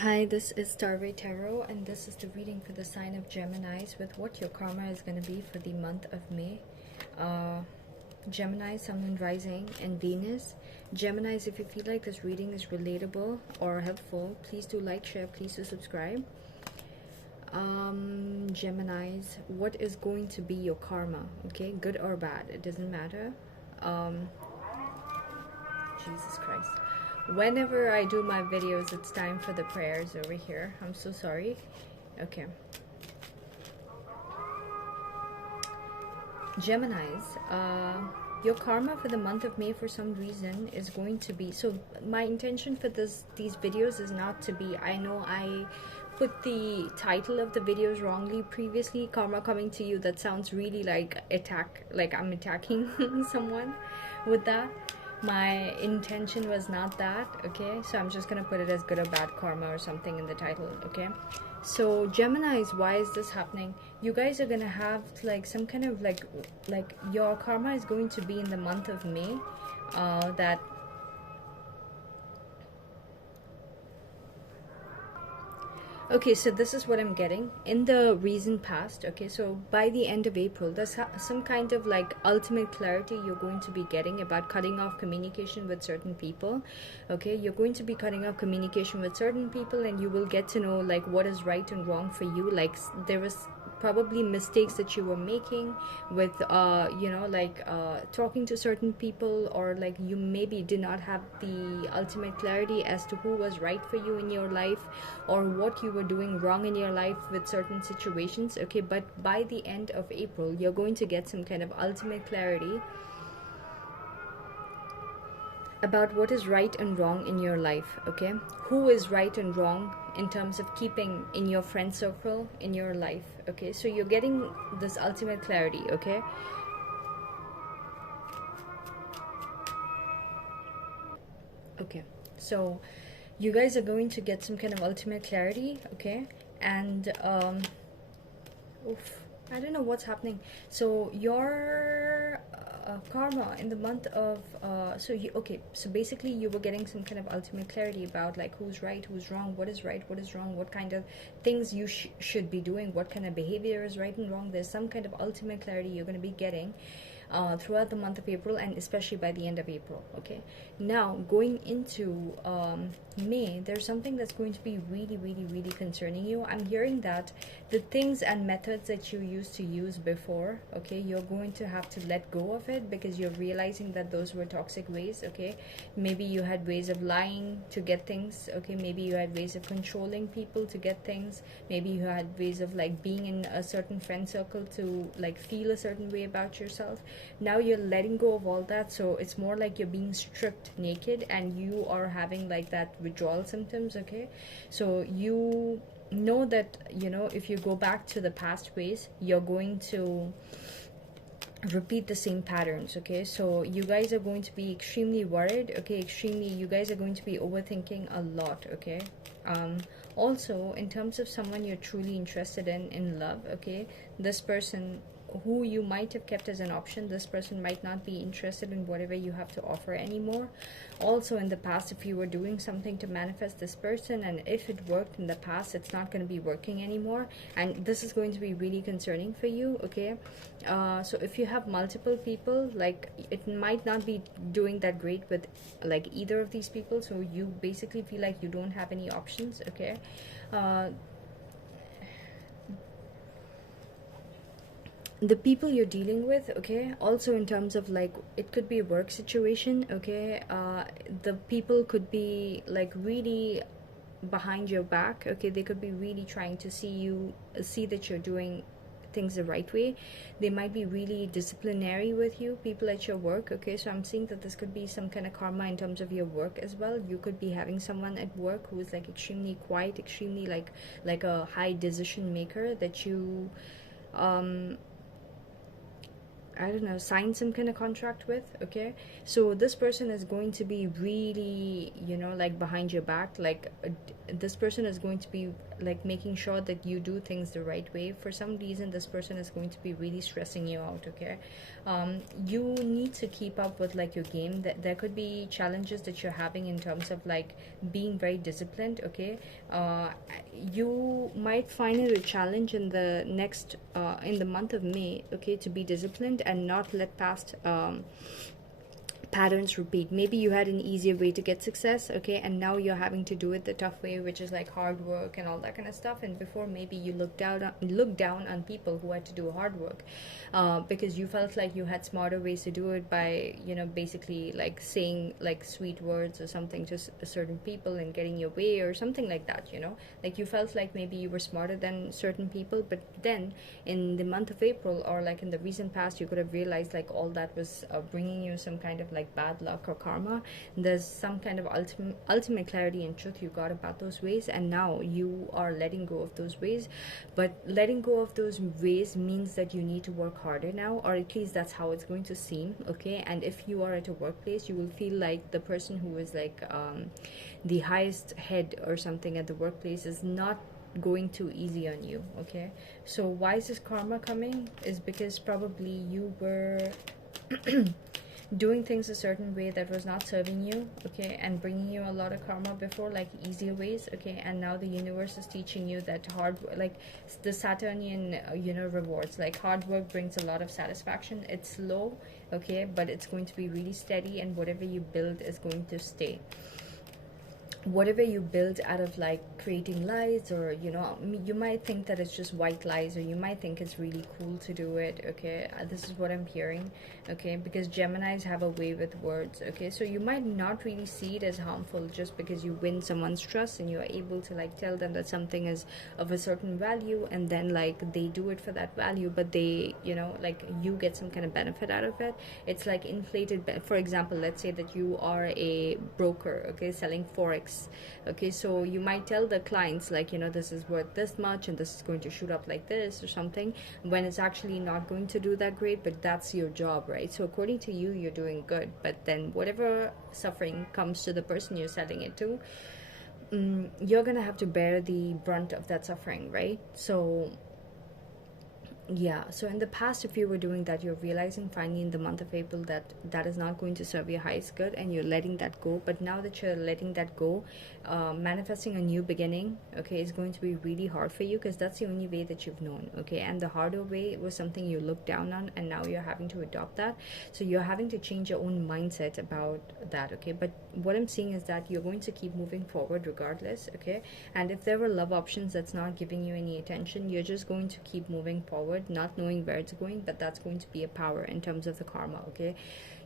Hi, this is Starry Tarot, and this is the reading for the sign of Geminis with what your karma is going to be for the month of May. Gemini, Sun, Moon, Rising, and Venus. Geminis, if you feel like this reading is relatable or helpful, please do like, share, please do subscribe. Geminis, what is going to be your karma? Okay, good or bad, it doesn't matter. Jesus Christ. Whenever I do my videos, it's time for the prayers over here. I'm so sorry. Okay. Geminis, your karma for the month of May for some reason is going to be, so my intention for these videos is not to be, I know I put the title of the videos wrongly previously, karma coming to you. That sounds really like attack, like I'm attacking someone with that. My intention was not that, okay? So I'm just gonna put it as good or bad karma or something in the title, okay? So Geminis, why is this happening? You guys are gonna have like some kind of like your karma is going to be in the month of May. That okay, so this is what I'm getting in the recent past. Okay, so by the end of April, there's some kind of like ultimate clarity you're going to be getting about cutting off communication with certain people. Okay, you're going to be cutting off communication with certain people, and you will get to know like what is right and wrong for you. Like there was probably mistakes that you were making with talking to certain people, or like you maybe did not have the ultimate clarity as to who was right for you in your life, or what you were doing wrong in your life with certain situations. Okay, but by the end of April, you're going to get some kind of ultimate clarity about what is right and wrong in your life. Okay, who is right and wrong in terms of keeping in your friend circle in your life. Okay, so you're getting this ultimate clarity. Okay, so you guys are going to get some kind of ultimate clarity. Okay, and oof, I don't know what's happening. So your karma in the month of so basically you were getting some kind of ultimate clarity about like who's right, who's wrong, what is right, what is wrong, what kind of things you should be doing, what kind of behavior is right and wrong. There's some kind of ultimate clarity you're going to be getting throughout the month of April, and especially by the end of April. Okay, now going into May, there's something that's going to be really, really, really concerning you. I'm hearing that the things and methods that you used to use before, okay, you're going to have to let go of it because you're realizing that those were toxic ways. Okay, maybe you had ways of lying to get things. Okay, maybe you had ways of controlling people to get things. Maybe you had ways of like being in a certain friend circle to like feel a certain way about yourself. Now you're letting go of all that, so it's more like you're being stripped naked and you are having like that withdrawal symptoms. Okay, so you know that, you know, if you go back to the past ways, you're going to repeat the same patterns. Okay, so you guys are going to be extremely worried. Okay, extremely, you guys are going to be overthinking a lot. Okay, also in terms of someone you're truly interested in love, okay, this person who you might have kept as an option, this person might not be interested in whatever you have to offer anymore. Also in the past, if you were doing something to manifest this person, and if it worked in the past, it's not going to be working anymore, and this is going to be really concerning for you. Okay, so if you have multiple people, like it might not be doing that great with like either of these people, so you basically feel like you don't have any options. Okay, the people you're dealing with, okay, also in terms of like it could be a work situation. Okay, the people could be like really behind your back. Okay, they could be really trying to see that you're doing things the right way. They might be really disciplinary with you, people at your work. Okay, so I'm seeing that this could be some kind of karma in terms of your work as well. You could be having someone at work who is like extremely quiet, extremely like a high decision maker that you I don't know, sign some kind of contract with, okay? So this person is going to be really, you know, like behind your back, like this person is going to be like making sure that you do things the right way. For some reason, this person is going to be really stressing you out, okay? You need to keep up with like your game. That there could be challenges that you're having in terms of like being very disciplined, okay? uh, you might find it a challenge in the next in the month of May, okay, to be disciplined and not let past patterns repeat. Maybe you had an easier way to get success, okay, and now you're having to do it the tough way, which is like hard work and all that kind of stuff. And before, maybe you looked down on people who had to do hard work, because you felt like you had smarter ways to do it by, you know, basically like saying like sweet words or something to certain people and getting your way or something like that, you know, like you felt like maybe you were smarter than certain people. But then in the month of April, or like in the recent past, you could have realized like all that was bringing you some kind of like bad luck or karma. There's some kind of ultimate clarity and truth you got about those ways, and now you are letting go of those ways. But letting go of those ways means that you need to work harder now, or at least that's how it's going to seem, okay? And if you are at a workplace, you will feel like the person who is like the highest head or something at the workplace is not going too easy on you, okay? So why is this karma coming? Is because probably you were doing things a certain way that was not serving you, okay, and bringing you a lot of karma before, like easier ways, okay, and now the universe is teaching you that like the Saturnian you know, rewards, like hard work brings a lot of satisfaction. It's slow, okay, but it's going to be really steady, and whatever you build is going to stay. Whatever you build out of like creating lies, or you know, you might think that it's just white lies, or you might think it's really cool to do it, okay? This is what I'm hearing, okay? Because Geminis have a way with words, okay? So you might not really see it as harmful just because you win someone's trust and you're able to like tell them that something is of a certain value, and then like they do it for that value, but they, you know, like you get some kind of benefit out of it. It's like inflated. For example, let's say that you are a broker, okay, selling forex, okay, so you might tell the clients like, you know, this is worth this much and this is going to shoot up like this or something, when it's actually not going to do that great, but that's your job, right? So according to you, you're doing good, but then whatever suffering comes to the person you're selling it to, you're gonna have to bear the brunt of that suffering, right? So yeah, so in the past, if you were doing that, you're realizing finally in the month of April that that is not going to serve your highest good, and you're letting that go. But now that you're letting that go, manifesting a new beginning, okay, is going to be really hard for you, because that's the only way that you've known, okay? And the harder way was something you looked down on, and now you're having to adopt that. So you're having to change your own mindset about that, okay? But what I'm seeing is that you're going to keep moving forward regardless, okay? And if there were love options that's not giving you any attention, you're just going to keep moving forward, not knowing where it's going, but that's going to be a power in terms of the karma, okay?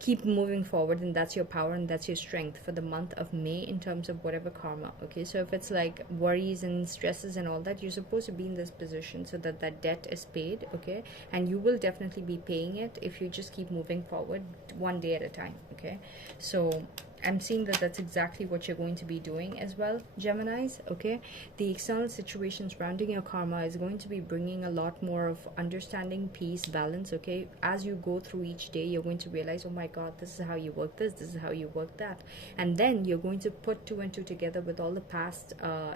Keep moving forward, and that's your power and that's your strength for the month of May in terms of whatever karma, okay? So if it's like worries and stresses and all that, you're supposed to be in this position so that that debt is paid, okay? And you will definitely be paying it if you just keep moving forward one day at a time, okay? So I'm seeing that that's exactly what you're going to be doing as well, Geminis, okay? The external situation surrounding your karma is going to be bringing a lot more of understanding, peace, balance, okay? As you go through each day, you're going to realize, oh my God, this is how you work this is how you work that. And then you're going to put two and two together with all the past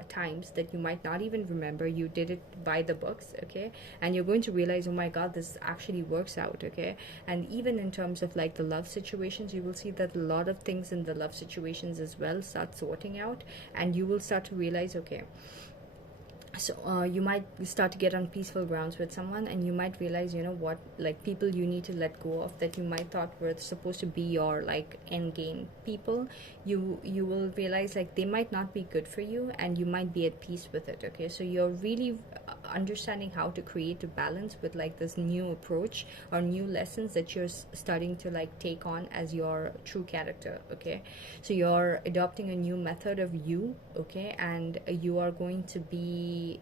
times that you might not even remember. You did it by the books, okay? And you're going to realize, oh my God, this actually works out, okay? And even in terms of like the love situations, you will see that a lot of things in the love situations as well start sorting out, and you will start to realize, okay, so you might start to get on peaceful grounds with someone, and you might realize, you know what, like people you need to let go of that you might thought were supposed to be your like end game people, you will realize like they might not be good for you, and you might be at peace with it, okay? So you're really understanding how to create a balance with like this new approach or new lessons that you're starting to like take on as your true character, okay? So you're adopting a new method of you, okay? And you are going to be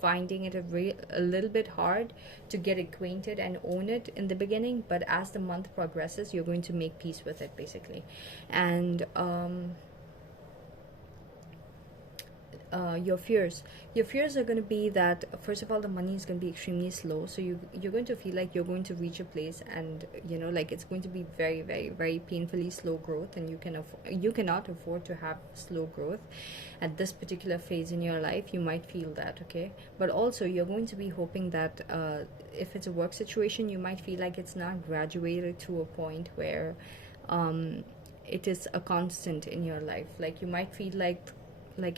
finding it a little bit hard to get acquainted and own it in the beginning, but as the month progresses, you're going to make peace with it basically. And your fears. Your fears are going to be that, first of all, the money is going to be extremely slow, so you're going to feel like you're going to reach a place, and like it's going to be very, very, very painfully slow growth, and you cannot afford to have slow growth at this particular phase in your life. You might feel that, okay? But also you're going to be hoping that if it's a work situation, you might feel like it's not graduated to a point where it is a constant in your life. Like you might feel like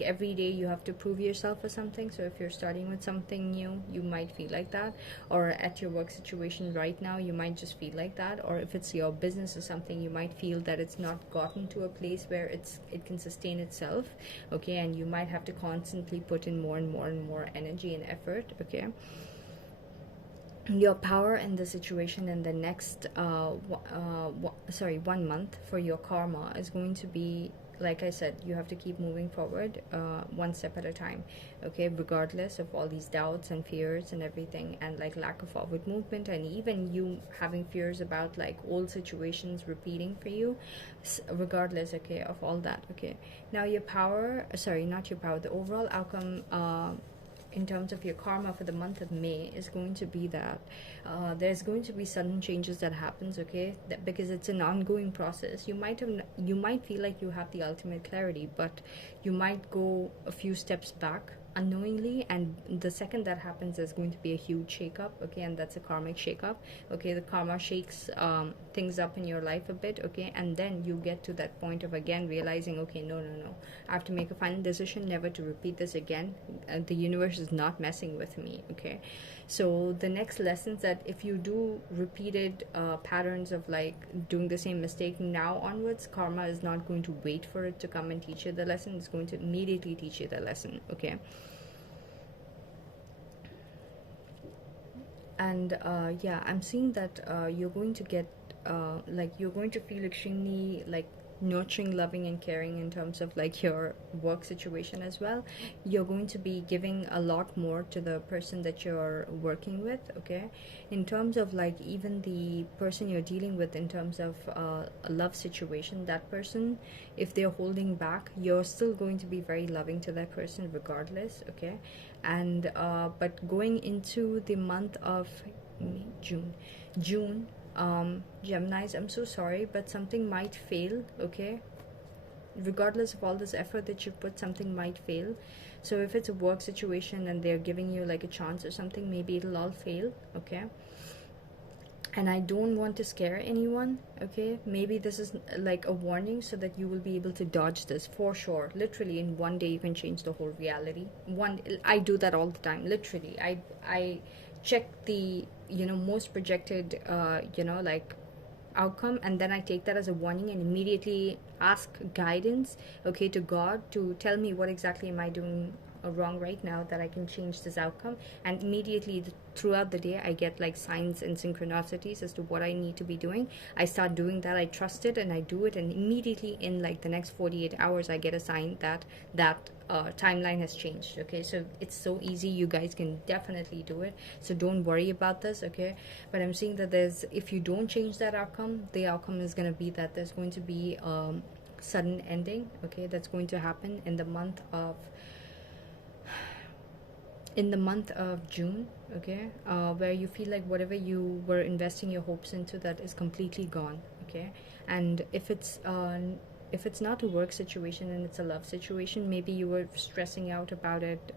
every day you have to prove yourself or something. So if you're starting with something new, you might feel like that. Or at your work situation right now, you might just feel like that. Or if it's your business or something, you might feel that it's not gotten to a place where it can sustain itself, okay? And you might have to constantly put in more and more and more energy and effort, okay? Your power in the situation in the next 1 month for your karma is going to be, like I said, you have to keep moving forward, one step at a time, okay? Regardless of all these doubts and fears and everything, and like lack of forward movement, and even you having fears about like old situations repeating for you, regardless, okay, of all that, okay? Now your power, sorry, not your power, the overall outcome in terms of your karma for the month of May is going to be that there's going to be sudden changes that happens, okay? That, because it's an ongoing process, you might feel like you have the ultimate clarity, but you might go a few steps back unknowingly, and the second that happens, there's going to be a huge shakeup, okay? And that's a karmic shakeup, okay? The karma shakes things up in your life a bit, okay? And then you get to that point of again realizing, okay, no, I have to make a final decision never to repeat this again. The universe is not messing with me, okay? So the next lessons that if you do repeated patterns of like doing the same mistake now onwards, karma is not going to wait for it to come and teach you the lesson. It's going to immediately teach you the lesson, okay? And yeah, I'm seeing that you're going to get like you're going to feel extremely like nurturing, loving, and caring in terms of like your work situation as well. You're going to be giving a lot more to the person that you're working with, okay? In terms of like even the person you're dealing with, in terms of a love situation, that person, if they're holding back, you're still going to be very loving to that person regardless, okay? And but going into the month of June, Geminis, I'm so sorry, but something might fail, okay? Regardless of all this effort that you put, something might fail. So if it's a work situation and they're giving you like a chance or something, maybe it'll all fail, okay? And I don't want to scare anyone, okay? Maybe this is like a warning so that you will be able to dodge this for sure. Literally in one day you can change the whole reality. I do that all the time, literally. I check the most projected like outcome, and then I take that as a warning and immediately ask guidance, okay, to God, to tell me what exactly am I doing wrong right now that I can change this outcome. And immediately throughout the day I get like signs and synchronicities as to what I need to be doing. I start doing that, I trust it, and I do it, and immediately in like the next 48 hours I get a sign that timeline has changed, okay? So it's so easy, you guys can definitely do it, so don't worry about this, okay? But I'm seeing that if you don't change that outcome, the outcome is going to be that there's going to be sudden ending, okay? That's going to happen in the month of June, okay? Where you feel like whatever you were investing your hopes into, that is completely gone, okay? And if it's not a work situation and it's a love situation, maybe you were stressing out about it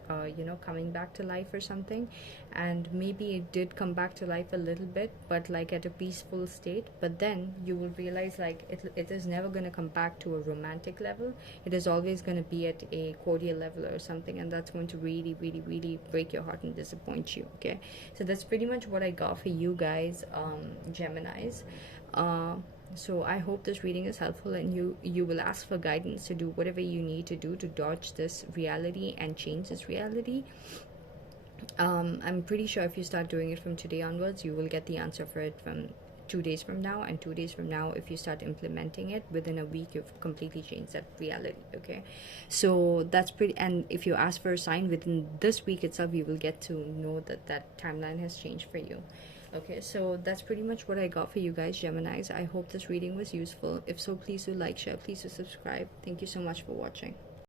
coming back to life or something, and maybe it did come back to life a little bit, but like at a peaceful state. But then you will realize like it is never going to come back to a romantic level. It is always going to be at a cordial level or something, and that's going to really, really, really break your heart and disappoint you, okay? So that's pretty much what I got for you guys, Geminis. So I hope this reading is helpful, and you will ask for guidance to do whatever you need to do to dodge this reality and change this reality. I'm pretty sure if you start doing it from today onwards, you will get the answer for it from 2 days from now, and 2 days from now, if you start implementing it within a week, you've completely changed that reality, okay? So that's pretty, and if you ask for a sign within this week itself, you will get to know that timeline has changed for you. Okay, so that's pretty much what I got for you guys, Geminis. I hope this reading was useful. If so, please do like, share, please do subscribe. Thank you so much for watching.